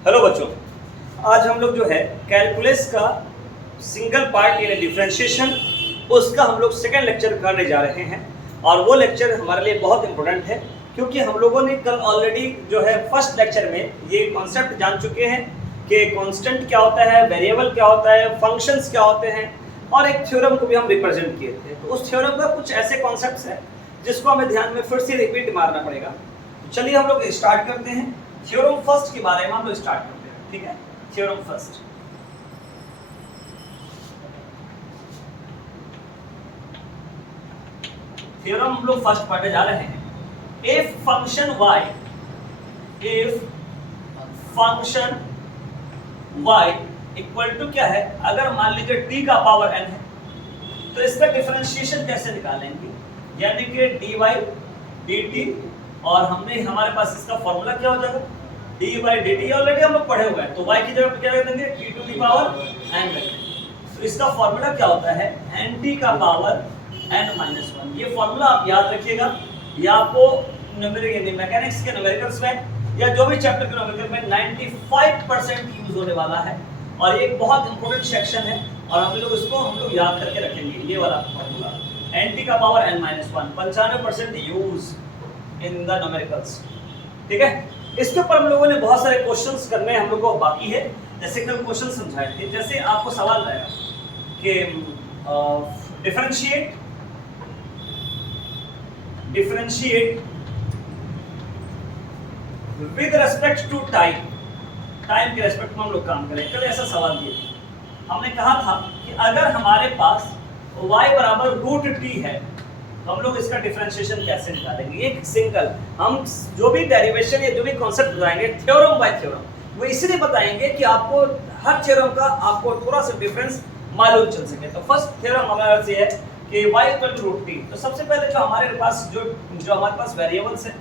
Hello बच्चों, आज हम लोग जो है कैलकुलस का सिंगल पार्ट यानी डिफरेंशिएशन उसका हम लोग सेकेंड लेक्चर करने जा रहे हैं। और वो लेक्चर हमारे लिए बहुत इंपॉर्टेंट है क्योंकि हम लोगों ने कल ऑलरेडी जो है फर्स्ट लेक्चर में ये कॉन्सेप्ट जान चुके हैं कि कांस्टेंट क्या होता है, वेरिएबल क्या होता है, फंक्शंस क्या होते हैं, और एक थ्योरम को भी हम रिप्रेजेंट किए थे। तो उस थ्योरम का कुछ ऐसे कॉन्सेप्ट्स हैं जिसको हमें ध्यान में फिर से रिपीट मारना पड़ेगा। तो चलिए हम लोग स्टार्ट करते हैं। थ्योरम फर्स्ट के बारे में हम लोग स्टार्ट करते हैं, ठीक है। थ्योरम फर्स्ट, थ्योरम हम लोग फर्स्ट पढ़ने जा रहे हैं। If function y, if function y equal to क्या है, अगर मान लीजिए t का पावर n है तो इसका डिफरेंशिएशन कैसे निकालेंगे, यानी कि dy dt, और हमने हमारे पास इसका फॉर्मूला क्या हो जाएगा dy dt ऑलरेडी हम लोग पढ़े हुए हैं, तो y की जगह पे क्या रख देंगे t to the power n रख देंगे। तो इसका फॉर्मूला क्या होता है nt का पावर n-1। ये फॉर्मूला आप याद रखिएगा, ये आपको मैकेनिक्स के न्यूमेरिकल्स में या जो भी चैप्टर के न्यूमेरिकल में 95% यूज होने वाला है, और ये एक बहुत इंपॉर्टेंट सेक्शन है और हम लोग याद करके रखेंगे। ये वाला फॉर्मूला nt का power n-1 95% use in the numericals, ठीक है। इसके ऊपर हम लोगों ने बहुत सारे क्वेश्चंस करने हम लोगों को बाकी है। जैसे कल क्वेश्चन समझाए थे, जैसे आपको सवाल आएगा कि differentiate with respect to time, time के रिस्पेक्ट में हम लोग काम करें। कल ऐसा सवाल दिए थे, हमने कहा था कि अगर हमारे पास y बराबर रूट टी है तो हम लोग इसका डिफरेंशिएशन कैसे निकालेंगे। एक सिंगल हम जो भी डेरिवेशन या जो भी कॉन्सेप्ट बताएंगे थ्योरम बाय थ्योरम, वो इसलिए बताएंगे कि आपको हर थ्योरम का आपको थोड़ा सा डिफरेंस मालूम चल सके। तो फर्स्ट थ्योरम हमारा से है कि y equal to root t. तो सबसे पहले जो हमारे पास वेरिएबल्स है,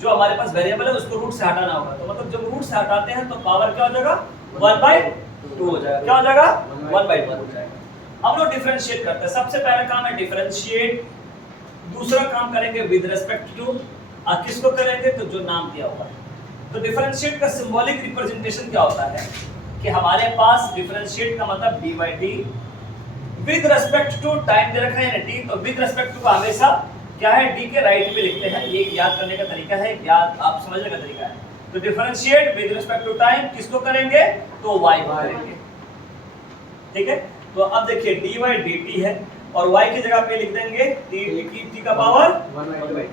जो हमारे पास वेरिएबल है उसको रूट से हटाना होगा। तो मतलब जब रूट से हटाते हैं तो पावर क्या हो जाएगा 1/2 हो जाएगा। क्या हो जाएगा 1/2 हो जाएगा। हम लोग डिफरेंशिएट करते हैं। सबसे पहला काम है डिफरेंशिएट, दूसरा काम करेंगे विद रिस्पेक्ट टू, और किसको करेंगे तो जो नाम दिया हुआ है। तो डिफरेंशिएट का सिंबॉलिक रिप्रेजेंटेशन क्या होता है कि हमारे पास डिफरेंशिएट का मतलब dy/dt with respect to time दे रखा है टी, तो विद रिस्पेक्ट टू का हमेशा क्या है डी के राइट में लिखते हैं। ये याद करने का तरीका है, याद आप समझने का तरीका है। तो differentiate with respect to time किसको करेंगे तो y को करेंगे, ठीक है। तो अब देखिए dy/dt है और y की जगह पे लिख देंगे t का पावर 1/2।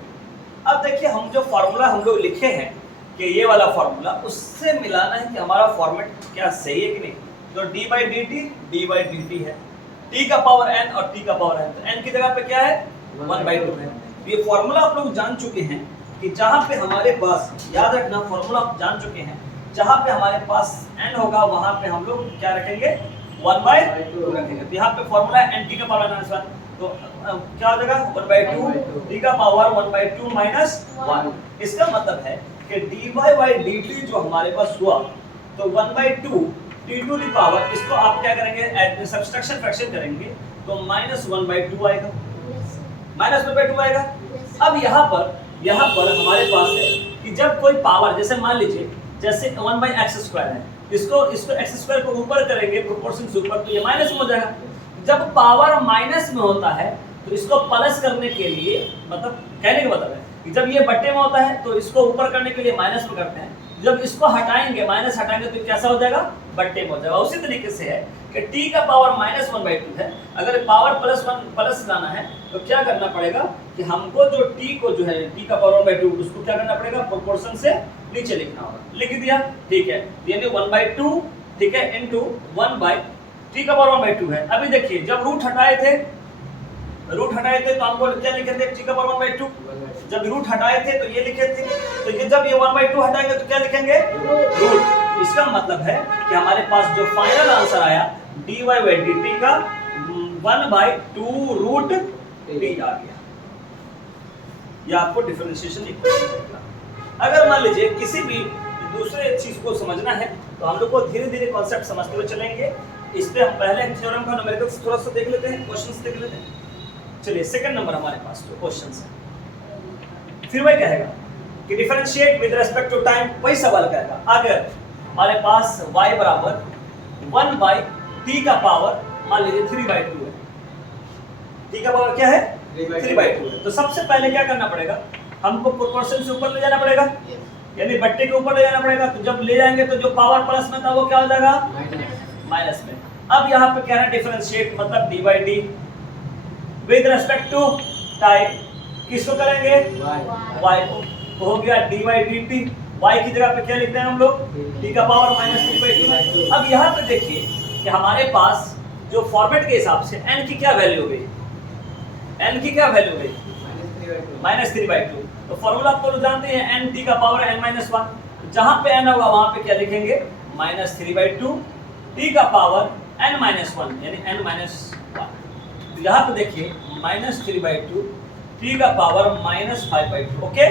अब देखिए हम जो फार्मूला हम लोग लिखे हैं कि ये वाला फार्मूला, उससे मिलाना है कि हमारा फॉर्मेट क्या सही है कि नहीं। तो dy/dt है, t का पावर n और t का पावर n, तो n की जगह पे क्या है 1/2 है। ये फार्मूला आप लोग जान चुके हैं कि जहां पे हमारे पास, याद रखना फार्मूला आप जान चुके हैं, जहां पे हमारे पास n होगा वहां पे हम लोग क्या रखेंगे 1/2 रखेंगे। तो यहाँ पे फॉर्मूला है nt का पावर n, तो क्या हो जाएगा 1/2 t का पावर 1/2 माइनस 1। इसका मतलब है कि dy/dt जो हमारे पास हुआ तो 1/2 t टू द पावर, इसको आप क्या करेंगे सब्सट्रैक्शन फ्रैक्शन करेंगे तो -1/2 आएगा, -1/2 आएगा। अब यहाँ पर हमारे पास है कि जब कोई पावर, जैसे मान लीजिए जैसे 1/x² है, इसको x² को ऊपर करेंगे प्रोपोर्शन से ऊपर तो ये माइनस में हो जाएगा। जब पावर माइनस में होता है तो इसको प्लस करने के लिए, मतलब कहने का मतलब है कि जब ये बट्टे में होता है तो इसको ऊपर करने के लिए माइनस में करते हैं, जब इसको हटाएंगे माइनस हटाएंगे तो कैसा हो जाएगा बट्टे में हो जाएगा। उसी तरीके से है कि t का पावर -1/2 है, अगर पावर प्लस लाना है तो क्या करना पड़ेगा कि हमको जो t को जो है t का पावर 1/2 उसको क्या करना पड़ेगा प्रोपोर्शन से नीचे लिखना होगा। लिख दिया, ठीक है, यानी 1/2, ठीक है, इनटू 1/t का पावर 1/2 है। अभी देखिए जब रूट हटाए थे तो हमको क्या लिखे थे t का पावर 1/2, जब रूट हटाए थे तो ये लिखे थे, तो ये जब ये 1/2 हटाएंगे तो क्या लिखेंगे रूट। इसका मतलब है कि हमारे पास जो फाइनल आंसर आया dy/dt का 1/2 रूट t आ गया। ये आपको डिफरेंशिएशन इक्वेशन देगा। अगर मान लीजिए किसी भी दूसरे चीज को समझना है तो हम लोग को धीरे धीरे कॉन्सेप्ट समझते हुए चलेंगे। इस पे हम पहले थ्योरम का न्यूमेरिकल्स थोड़ा सा देख लेते हैं, क्वेश्चंस देख लेते हैं। चलिए सेकंड नंबर हमारे पास जो क्वेश्चंस है, फिर वही कहेगा कि differentiate with respect to time, वही सवाल करेगा। अगर हमारे पास y बराबर 1/t का पावर मान लीजिए 3/2 है। t का पावर क्या है 3/2 है। तो सबसे पहले क्या करना पड़ेगा, हमको प्रोपोर्शन से ऊपर ले जाना पड़ेगा, यानी बट्टे के ऊपर ले जाना पड़ेगा। तो जब ले जाएंगे तो जो पावर प्लस में था वो क्या हो जाएगा माइनस में। अब यहाँ पे क्या है डिफरेंशिएट मतलब d/d with respect to time किसको करेंगे y को, तो हो गया d/dt। y की जगह पे क्या लिखते हैं हम लोग t का पावर -3/2। अब यहाँ पे देखिए कि हमारे पास जो फॉर्मेट के हिसाब से n की क्या वैल्यू हो गई, n की क्या वैल्यू हो गई -3/2। तो फॉर्मूला आप लोग जानते हैं n t का पावर n-1। जहां पे n होगा वहां पे क्या लिखेंगे -3/2 t का पावर n-1 यानी n-1। तो यहाँ पे देखिए -3/2 t का पावर -5/2। ओके,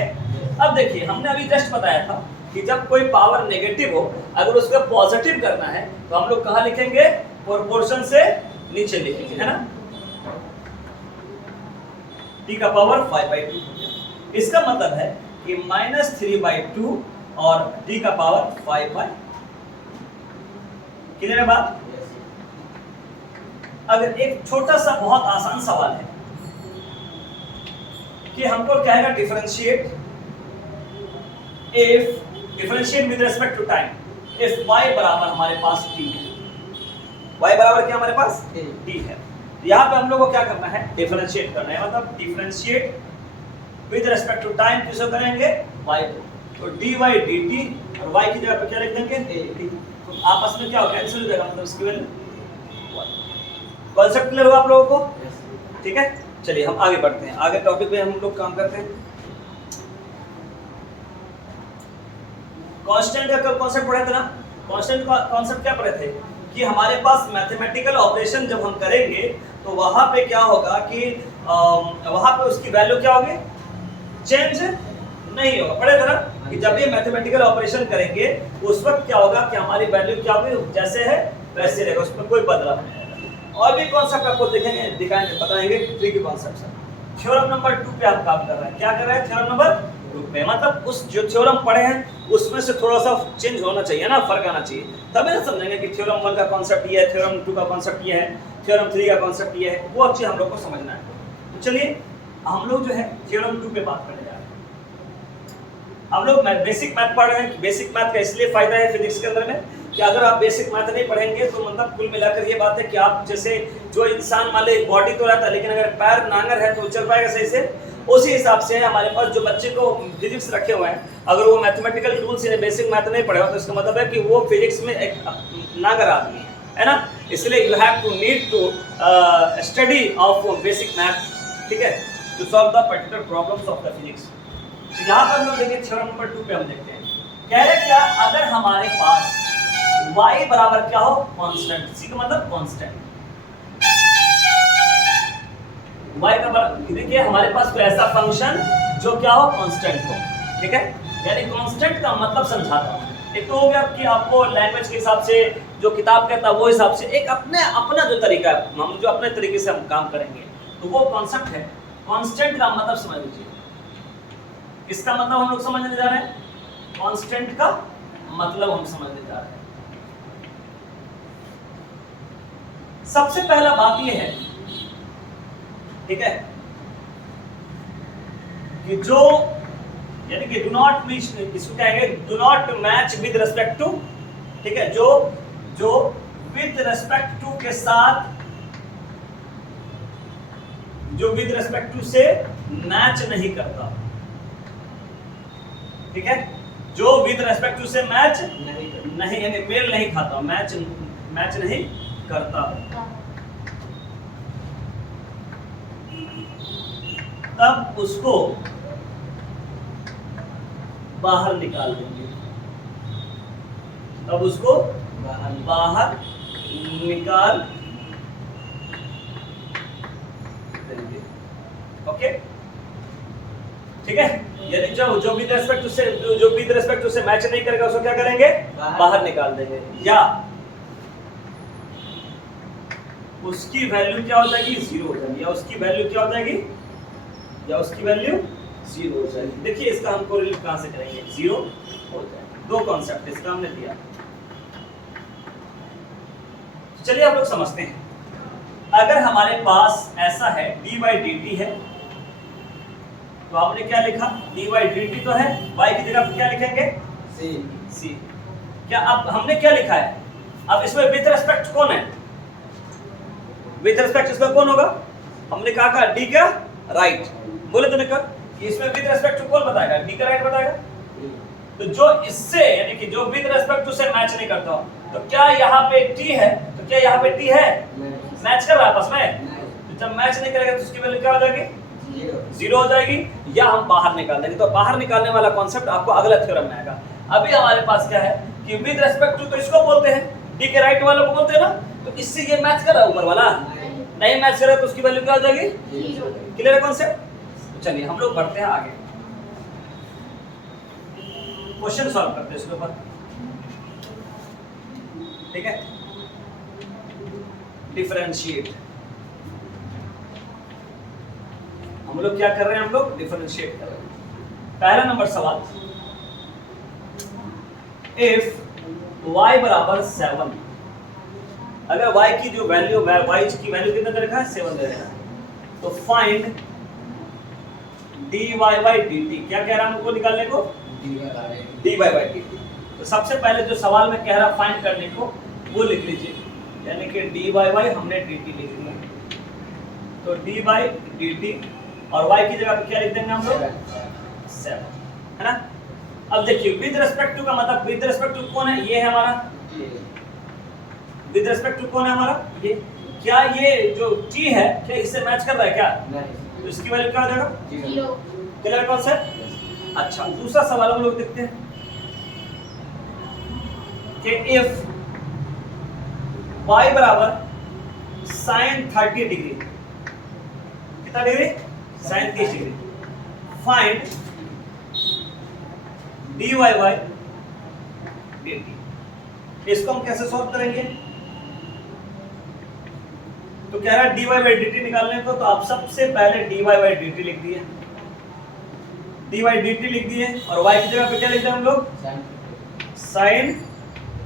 अब देखिए हमने अभी जस्ट बताया था कि जब कोई पावर नेगेटिव हो अगर उसको पॉजिटिव करना है तो हम लोग कहाँ लिखेंगे प्रोपोर्शन से नीचे लिखेंगे, है ना। t का पावर 5/2। इसका मतलब है कि -3/2 और t का पावर 5/2। क्लियर है बात। अगर एक छोटा सा बहुत आसान सवाल है कि हमको क्या है differentiate with respect to time if y बराबर हमारे पास t है, y बराबर क्या हमारे पास t है। यहाँ पे हम लोग को क्या करना है डिफरेंशिएट करना है, मतलब differentiate with respect to time किसको करेंगे y को। तो dy/dt और y की जगह पे क्या लिख देंगे t। तो आपस में क्या हो कैंसिल हो जाएगा, मतलब इसकी वैल्यू कॉन्सेप्ट क्लियर हुआ आप लोगों को, ठीक है। चलिए हम आगे बढ़ते हैं, आगे टॉपिक पे हम लोग काम करते हैं। कांस्टेंट का कल कॉन्सेप्ट पढ़े थे ना, कांस्टेंट का कॉन्सेप्ट क्या पढ़े थे कि हमारे पास मैथमेटिकल ऑपरेशन जब हम करेंगे तो वहां पे क्या होगा कि वहां पे उसकी वैल्यू क्या होगी चेंज नहीं होगा। पढ़े थे ना कि जब ये मैथमेटिकल ऑपरेशन करेंगे उस वक्त क्या होगा कि हमारी वैल्यू क्या होगी जैसे है वैसे रहेगा, उसमें कोई बदलाव नहीं आएगा। और भी कॉन्सेप्ट आपको देखेंगे दिखाएंगे बताएंगे ट्री के कॉन्सेप्ट। थ्योरम नंबर 2 पे आप काम कर रहे हैं, क्या कर रहे हैं थ्योरम नंबर 2 पे, मतलब उस जो थ्योरम पढ़े हैं उसमें से थोड़ा सा चेंज होना चाहिए ना, फर्क आना चाहिए, तभी ना समझेंगे कि थ्योरम 1 का कॉन्सेप्ट ये है, थ्योरम 2 का कॉन्सेप्ट ये है, थ्योरम 3 का कॉन्सेप्ट ये है, वो चीज हम लोग को समझना है। तो चलिए हम लोग जो है थ्योरम 2 पे बात करने जा रहे हैं। हम लोग बेसिक मैथ पढ़ रहे हैं। बेसिक मैथ का इसलिए फायदा है फिजिक्स के अंदर में कि अगर आप बेसिक मैथ नहीं पढ़ेंगे तो मतलब कुल मिलाकर ये बात है कि आप जैसे जो इंसान वाले बॉडी तो रहता है लेकिन अगर पैर नांगर है तो चल पाएगा सही से, उसी हिसाब से हमारे पास जो बच्चे को फिजिक्स रखे हुए हैं अगर वो मैथमेटिकल टूल्स या बेसिक मैथ नहीं पढ़े हो तो इसका मतलब है कि वो फिजिक्स में एक नागर आदमी है ना। इसलिए you have to need to study of basic math, ठीक है, to solve the particular problems of the physics. यहाँ पर हम लोग देखिए थ्योरम नंबर 2 पे हम देखते हैं कह रहे क्या अगर हमारे पास y बराबर क्या हो कांस्टेंट, सी का मतलब कांस्टेंट, y का बराबर देखिए हमारे पास कोई ऐसा फंक्शन जो क्या हो कांस्टेंट हो, ठीक है, यानी कांस्टेंट का मतलब समझाता हूं। एक तो हो गया कि आपको लैंग्वेज के हिसाब से जो किताब कहता है वो हिसाब से एक अपना जो तरीका है हम जो अपने तरीके से हम काम करेंगे तो वो कॉन्सेप्ट है। कांस्टेंट का मतलब समझ लीजिए, इसका मतलब हम लोग समझने जा रहे हैं, कांस्टेंट का मतलब हम समझने जा रहे हैं। सबसे पहला बात यह है, ठीक है, कि जो यानी कि डू नॉट मीच इसको कहेंगे do not match with respect to, ठीक है, जो विद रिस्पेक्ट टू के साथ जो विद रिस्पेक्ट टू से मैच नहीं करता, ठीक है, जो विद रिस्पेक्ट टू से मैच नहीं यानी मेल नहीं खाता, मैच नहीं करता, तब उसको बाहर निकाल देंगे, तब उसको बाहर निकाल देंगे। ओके, ठीक है, यानी जो विद रिस्पेक्ट से मैच नहीं करेगा उसको क्या करेंगे बाहर निकाल देंगे, या उसकी वैल्यू क्या हो जाएगी 0 हो जाएगी, या उसकी वैल्यू क्या हो जाएगी 0 हो जाएगी। देखिए इसका हम कोरिलेट कहां से करेंगे 0 हो जाएगा। दो कॉन्सेप्ट इसका हमने दिया, चलिए आप लोग समझते हैं, अगर हमारे पास ऐसा है डी बाई डी टी है, तो हमने क्या लिखा, डी बाई डी टी तो है, y की जगह पे क्या लिखेंगे, सी। क्या अब हमने क्या लिखा है, अब इसमें विथ रेस्पेक्ट कौन है, विथ रेस्पेक्ट इसमें कौन होगा, हमने कहा डी का राइट, बोले तो निकल कि इसमें विथ रेस्पेक्ट कौन बताएगा, डी का राइट बताएगा। तो जो इससे यानी कि जो विथ रेस्पेक्ट टू से मैच नहीं करता हो, तो क्या यहाँ पे टी है, तो क्या यहाँ पे टी है, मैच कर रहा है आपस में, तो जब मैच नहीं करेगा तो उसकी वैल्यू क्या हो जाएगी, जीरो हो जाएगी, या हम बाहर निकाल देंगे। तो बाहर निकालने वाला कॉन्सेप्ट आपको अगला थ्योरम में आएगा। अभी हमारे पास क्या है कि विद रेस्पेक्ट टू, तो इसको बोलते हैं, डी के राइट वालों को बोलते हैं ना, तो इससे ये मैच कर रहा है ऊपर वाला, नहीं मैच कर रहा तो उसकी वैल्यू क्या हो जाएगी, क्लियर है कॉन्सेप्ट। चलिए हम लोग बढ़ते हैं आगे, क्वेश्चन सॉल्व करते हैं इसके ऊपर, ठीक है। डिफरेंशिएट, हम लोग क्या कर रहे हैं, हम लोग डिफरेंशिएट कर रहे हैं। पहला नंबर सवाल, इफ y बराबर 7, अगर y की जो वैल्यू, y की वैल्यू कितना दे रखा है, 7 दे रखा है, तो फाइंड dy बाई dt, क्या कह रहा है हमको निकालने को, dy बाई dt। तो सबसे पहले जो सवाल में कह रहा फाइंड करने को वो लिख लीजिए, यानी कि dy बाई हमने dt लिख दिया, तो dy बाई dt और y की जगह पे क्या लिख देंगे हम लोग, 7, है ना। अब देखिए विद रेस्पेक्ट टू का मतलब, विद रेस्पेक्ट टू कौन है, ये है हमारा, विद रेस्पेक्ट टू कौन है हमारा, ये। क्या ये जो t है क्या इससे मैच कर रहा है क्या, नहीं, तो इसकी वैल्यू क्या हो जाएगा, 0, क्लियर कॉन्सेप्ट। अच्छा दूसरा सवाल हम लोग देखते हैं कि इफ y बराबर sin 30 डिग्री, कितना degree, sin 30 degree, find dy by dt। इसको हम कैसे सॉल्व करेंगे, तो कह रहा है dy बाई dt निकालने को, तो आप सबसे पहले dy बाई dt लिख दिए, dy बाई dt लिख दिए, और y की जगह पे क्या लिखते हैं हम लोग, sin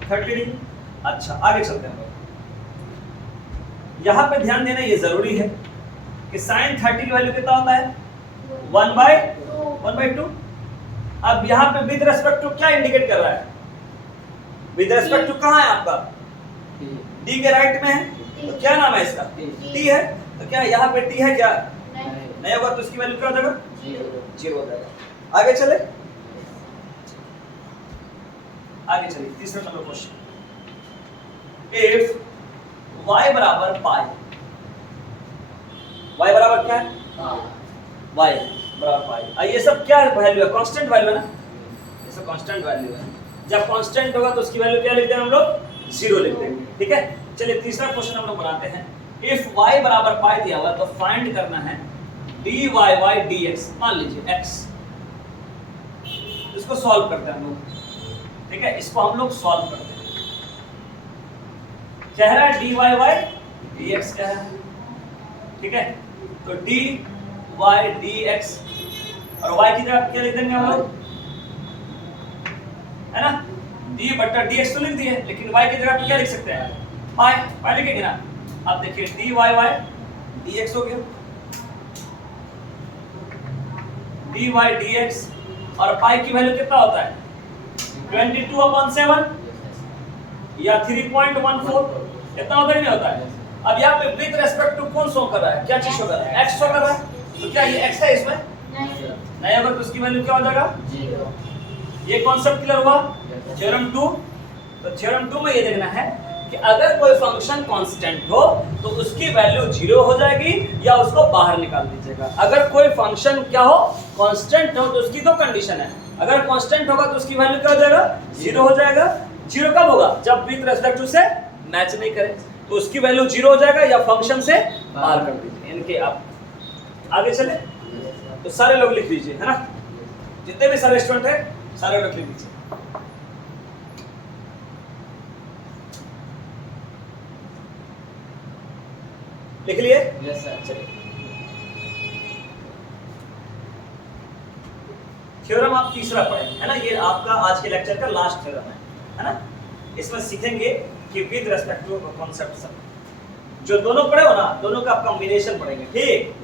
30 डिग्री। अच्छा आगे चलते हैं, यहाँ पे ध्यान देना ये जरूरी है कि sin 30 की वैल्यू कितना होता है, 1/2। अब यहाँ पे विद रेस्पेक्ट टू क्या इंडिकेट कर रहा है, विद रेस्पेक्ट टू कहाँ है आपका, डी के राइट में है, तो क्या नाम है इसका, टी है, तो क्या यहाँ पे टी है क्या, नहीं होगा, तो इसकी वैल्यू क्या हो जाएगा, 0 हो जाएगा। आगे चले, आगे चलिए तीसरा नंबर क्वेश्चन, इफ y बराबर पाई, y बराबर क्या है, y बराबर पाई, ये सब क्या वैल्यू है, कांस्टेंट वैल्यू है ना, ये सब कांस्टेंट वैल्यू है। जब कांस्टेंट होगा तो उसकी वैल्यू क्या लिखते हैं हम लोग, 0 लिख देंगे, ठीक है। चलिए तीसरा क्वेश्चन हम लोग बनाते हैं, इफ y बराबर पाई दिया हुआ तो फाइंड करना है dy बाई dx, मान लीजिए x, इसको सॉल्व करते हैं हम लोग, ठीक है, इसको हम लोग सॉल्व करते हैं। कह रहा है dy बाई dx क्या है, ठीक है, तो dy dx और y की जगह क्या लिख देंगे हम लोग, है ना, d बटा dx तो लिख दिए, लेकिन y की जगह पे क्या लिख सकते हैं, पाई लिखेंगे ना। अब देखिए dy बाई dx हो गया, dy dx और पाई की वैल्यू कितना होता है, 22/7 या 3.14, इतना होता है नहीं होता है। अब यहाँ पे विद रेस्पेक्ट टू कौन शो कर रहा है, क्या चीज शो कर रहा है, x शो कर रहा है, तो क्या ये x है इसमें, नहीं होगा, तो उसकी वैल्यू क्या हो जाएगा, 0। ये कॉन्सेप्ट क्लियर हुआ, थ्योरम 2। तो थ्योरम 2 में ये देखना है कि अगर कोई फंक्शन कांस्टेंट हो तो उसकी वैल्यू 0 हो जाएगी या उसको बाहर निकाल दीजिएगा। अगर कोई फंक्शन क्या हो, कांस्टेंट हो, तो उसकी दो कंडीशन है, अगर कांस्टेंट होगा तो उसकी वैल्यू क्या हो जाएगा, 0 हो जाएगा। 0 कब होगा, जब विद रेस्पेक्ट टू से मैच नहीं करे, तो उसकी वैल्यू 0 हो जाएगा या फंक्शन से बाहर कर दीजिए। इनके आप आगे चले, तो सारे लोग लिख लीजिए, है ना, जितने भी सारे स्टूडेंट है सारे लोग लिख लीजिए। लिख लिए, यस सर। चलिए थ्योरम आप तीसरा पढ़ें, है ना, ये आपका आज के लेक्चर का लास्ट थ्योरम है ना। इसमें सीखेंगे कि विद रेस्पेक्ट टू कॉन्सेप्ट सब जो दोनों पढ़े हो ना, दोनों का कॉम्बिनेशन पढ़ेंगे, ठीक।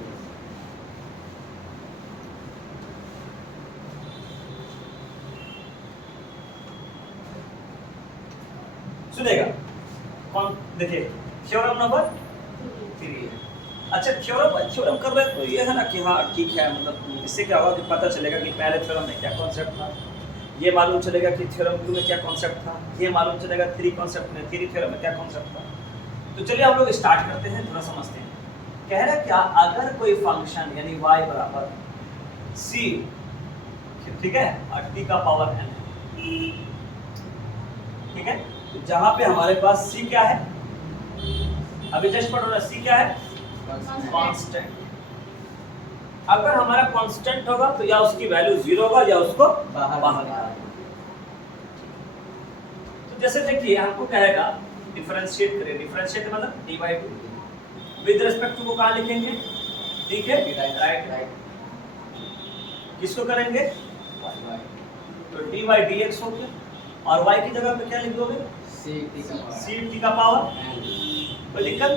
सुनेगा कौन, देखिए थ्योरम नंबर 3 है। अच्छा थ्योरम कर रहे तो ये है ना कि हाँ ठीक है, मतलब इससे क्या होगा कि पता चलेगा कि पहले थ्योरम में क्या कॉन्सेप्ट था, ये मालूम चलेगा कि थ्योरम 2 में क्या कॉन्सेप्ट था, ये मालूम चलेगा 3 कॉन्सेप्ट में 3 थ्योरम में क्या कॉन्सेप्ट था। तो चलिए हम लोग स्टार्ट करते हैं, थोड़ा समझते हैं। कह रहा क्या, अगर कोई फंक्शन यानी y बराबर c, ठीक है, और t का पावर n, ठीक है, तो जहां पे हमारे पास c क्या है, अभी जस्ट पढ़ो ना, c क्या है, कांस्टेंट। अगर हमारा कांस्टेंट होगा तो या उसकी वैल्यू 0 होगा या उसको बाहर निकालना। तो जैसे देखिए हमको कहेगा डिफरेंशिएट करें, डिफरेंशिएट मतलब d/2 विद रिस्पेक्ट टू को कहां लिखेंगे, ठीक है, राइट, किसको करेंगे, तो d/dx हो गया और y की जगह पे क्या लिख दोगे, c t का पावर, कोई दिक्कत।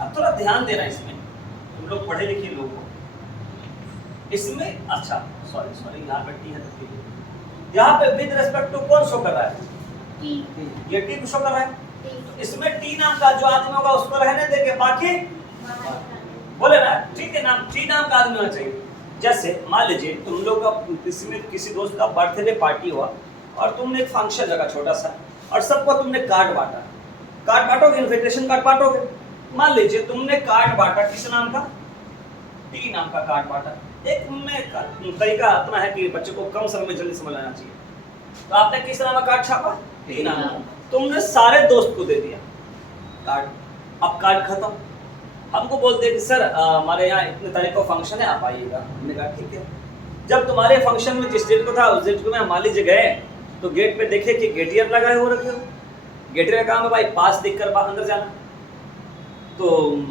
अब थोड़ा ध्यान देना इसमें, तुम लोग पढ़े लिखे लोग हो इसमें। अच्छा सॉरी यहाँ पे टी है, तो यहाँ पे विद रिस्पेक्ट टू कौन शो कर रहा है, ये टी शो कर रहा है, तो इसमें टी नाम का जो आदमी होगा उसको रहने देंगे, बाकी बोले ना, ठीक है, नाम टी नाम का आदमी होना चाहिए। जैसे मान लीजिए तुम लोग का किसी दोस्त का बर्थडे पार्टी हुआ और तुमने एक फंक्शन लगा छोटा सा और सबको तुमने कार्ड बांटोगे, इन्विटेशन कार्ड बांटोगे। मान लीजिए तुमने कार्ड बांटा, किस नाम का, टी नाम का कार्ड बांटा। एक में तरीका अपना है कि बच्चे को कम समय में जल्दी समझ आना चाहिए, तो आपने किस नाम का कार्ड छापा, टी नाम का, तुमने सारे दोस्त को दे दिया कार्ड। अब कार्ड खत्म, हमको बोलते कि सर हमारे यहाँ इतने तारीख को फंक्शन है, आप आइएगा। हमने कहा ठीक है। जब तुम्हारे फंक्शन में जिस डेट को था उस डेट को मैं मान लीजिए गए, तो गेट पे देखे कि गेटियर लगाए हो रखे हो। गेटियर का काम है भाई पास देख कर अंदर जाना। तो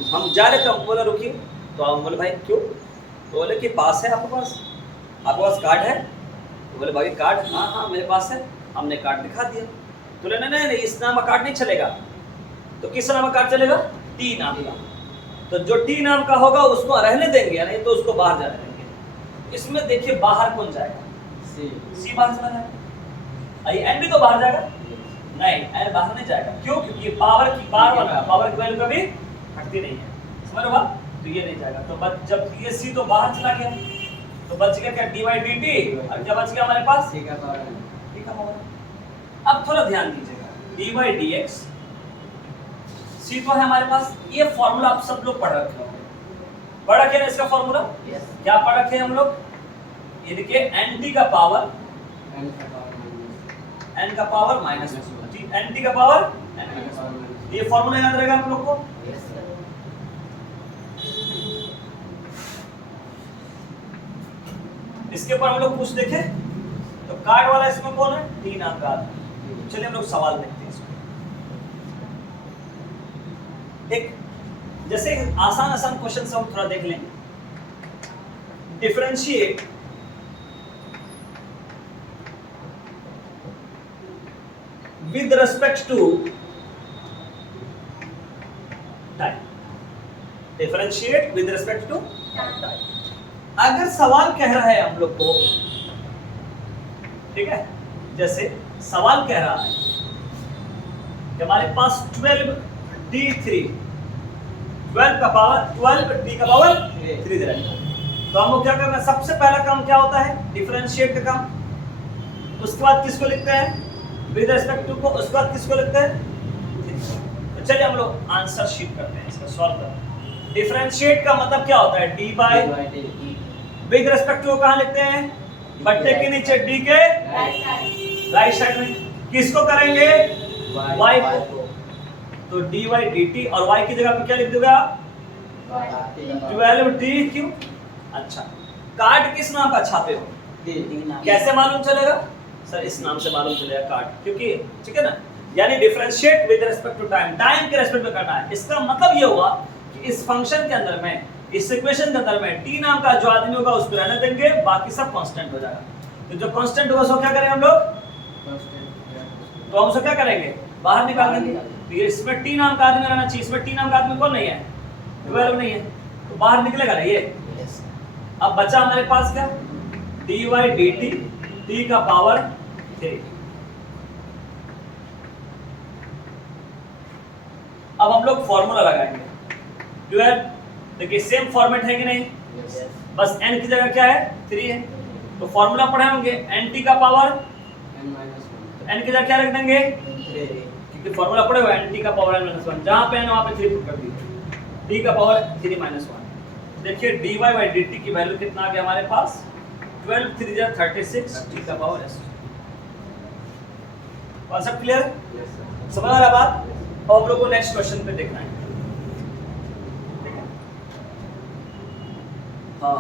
हम जा रहे थे, हमको बोला रुकिए, तो हम बोले भाई क्यों, तो बोले कि पास है आपके पास कार्ड है, तो बोले भाई कार्ड, हाँ मेरे पास है। हमने कार्ड दिखा दिया, तो बोले नहीं इस नाम का कार्ड नहीं चलेगा। तो किस नाम का कार्ड चलेगा, टी नाम का। तो जो टी नाम का होगा उसको रहने देंगे, नहीं तो उसको बाहर जाने देंगे। इसमें देखिए बाहर कौन जाएगा, सी बाहर चला जाएगा, एन भी तो बाहर जाएगा, नहीं एन बाहर नहीं जाएगा। क्यों, क्योंकि पावर की वैल्यू कभी हटती नहीं है, समझ लो बात। तो ये नहीं जाएगा, तो जब ये सी तो बाहर चला गया, तो बच गया क्या, dy/dt, और क्या बच गया हमारे पास, ठीक है। अब थोड़ा ध्यान दीजिएगा, dy/dx सी तो है हमारे पास। ये फॉर्मूला आप सब लोग पढ़ रखे होंगे, पढ़ रखे ना इसका फॉर्मूला, क्या पढ़ रखे हम लोग, ये देखिए nt का पावर n का पावर माइनस nt का पावर, ये फॉर्मूला याद रहेगा आप लोग को। इसके ऊपर हम लोग कुछ देखे, तो कार्ड वाला इसमें कौन है, टी नाम का आदमी। चलिए हम लोग सवाल देखते हैं इसमें। एक जैसे आसान क्वेश्चन से हम थोड़ा देख लेंगे। Differentiate with respect to time, differentiate with respect to time. अगर सवाल कह रहा है हम लोग को, ठीक है, जैसे सवाल कह रहा है कि हमारे पास 12d3 12 का पावर 12d का पावर 3 दे रहा है, तो हमको क्या करना है, सबसे पहला काम क्या होता है, डिफरेंशिएट का काम। उसके बाद किसको लिखते हैं, विद रिस्पेक्ट टू को, उसके बाद किसको लिखते हैं। तो चलिए हम लोग आंसर शीट करते हैं, इसका सॉल्व करते हैं। डिफरेंशिएट का मतलब क्या होता है, d/, विद रिस्पेक्ट टू कहां लिखते हैं, बट्टे के नीचे d के राइट साइड में। किसको करेंगे, y को, तो dy/dt और y की जगह पे क्या लिख दोगे आप, 12d क्यों। अच्छा, कार्ड किस नाम का छापे हो, कैसे मालूम चलेगा, सर इस नाम से मालूम चलेगा कार्ड, क्योंकि ठीक है ना, यानी differentiate with respect to time, time के रिस्पेक्ट में करना है। इसका मतलब ये हुआ कि इस फंक्शन के अंदर में, इस इक्वेशन के अंदर में टी नाम का जो आदमी होगा उसको रहने देंगे, बाकी सब कांस्टेंट हो जाएगा। तो जो कांस्टेंट होगा उसको क्या करेंगे हम लोग, तो हम उसे क्या करेंगे, बाहर निकाल देंगे। तो ये इसमें टी नाम का आदमी रहना चाहिए, इसमें टी नाम का आदमी कौन नहीं है, 12 नहीं है, तो बाहर निकलेगा ना ये। अब बचा हमारे पास क्या, dy dt t का पावर 3। अब हम लोग फॉर्मूला लगाएंगे। 12 देखिए सेम फॉर्मेट है कि नहीं, बस n की जगह क्या है 3 है, तो फॉर्मूला पढ़े होंगे nt का पावर n की जगह क्या रख देंगे, क्योंकि फॉर्मूला पढ़े हुए nt का पावर n-1, जहां पे n वहां पे 3 पुट कर दीजिए, t का पावर 3-1। देखिए dy by dt की वैल्यू कितना आ गया हमारे पास, 12 3 जा 36 t का पावर s। कॉन्सेप्ट क्लियर, समझ आ रहा बात। और हम लोग को नेक्स्ट क्वेश्चन पे देखना है, ठीक है। हाँ,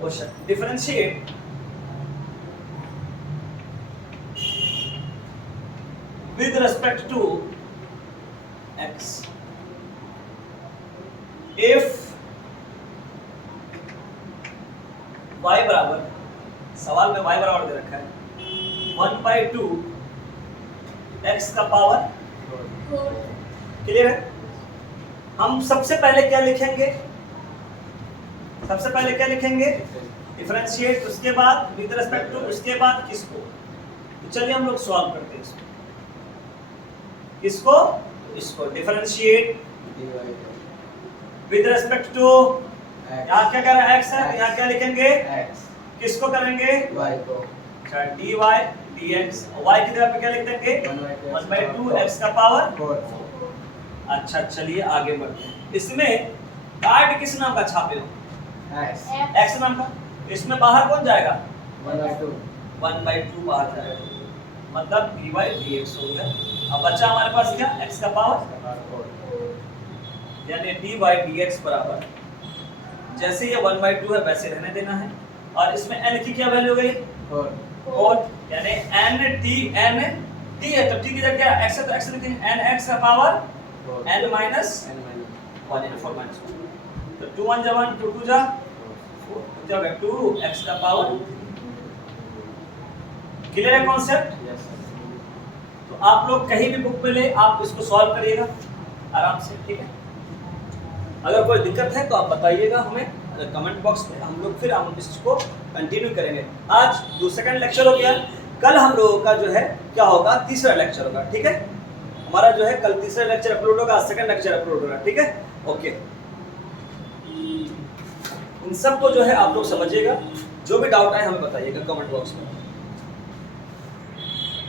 question differentiate with respect to x if y बराबर, सवाल में y बराबर दे रखा है 1/2 x का पावर, क्लियर है। हम सबसे पहले क्या लिखेंगे, सबसे पहले क्या लिखेंगे, डिफरेंशिएट, उसके बाद विद रिस्पेक्ट टू, उसके बाद किसको। तो चलिए हम लोग सॉल्व करते हैं इसको, किसको, इसको डिफरेंशिएट विद रिस्पेक्ट टू, यहाँ क्या कर रहा है x है, यहाँ क्या लिखेंगे x, किसको करेंगे y को, अच्छा dy dx, y की जगह पे क्या लिख देंगे 1/2 x का पावर 4। अच्छा चलिए आगे बढ़ते हैं। इसमें कार्ड किस नाम का छापे हो, x नाम का, इसमें बाहर कौन जाएगा 1/2 बाहर जाएगा, मतलब dy dx हो गया। अब बचा हमारे पास क्या, x का पावर 4, यानी dy dx बराबर, जैसे ये 1/2 है वैसे रहने देना है, और इसमें n की क्या वैल्यू हो गई 4, यानी n t है, तो t की जगह क्या x है, तो x लिखेंगे n x का पावर n - 1 यानी 4 - 1, तो 2 1 जा 1, 2 2 जा 4, तो क्या 2 x का पावर। क्लियर है कॉन्सेप्ट। तो आप लोग कहीं भी बुक में ले, आप इसको सॉल्व करिएगा आराम से, ठीक है। अगर कोई दिक्कत है तो आप बताइएगा हमें कमेंट बॉक्स में, हम लोग फिर हम इसको कंटिन्यू करेंगे। आज सेकंड लेक्चर हो गया, कल हम लोगों का जो है क्या होगा, तीसरा लेक्चर होगा, ठीक है। हमारा जो है कल तीसरा लेक्चर अपलोड होगा, आज सेकंड लेक्चर अपलोड होगा, ठीक है। ओके, इन सब को जो है आप लोग समझिएगा, जो भी डाउट आए हमें बताइएगा कमेंट बॉक्स में।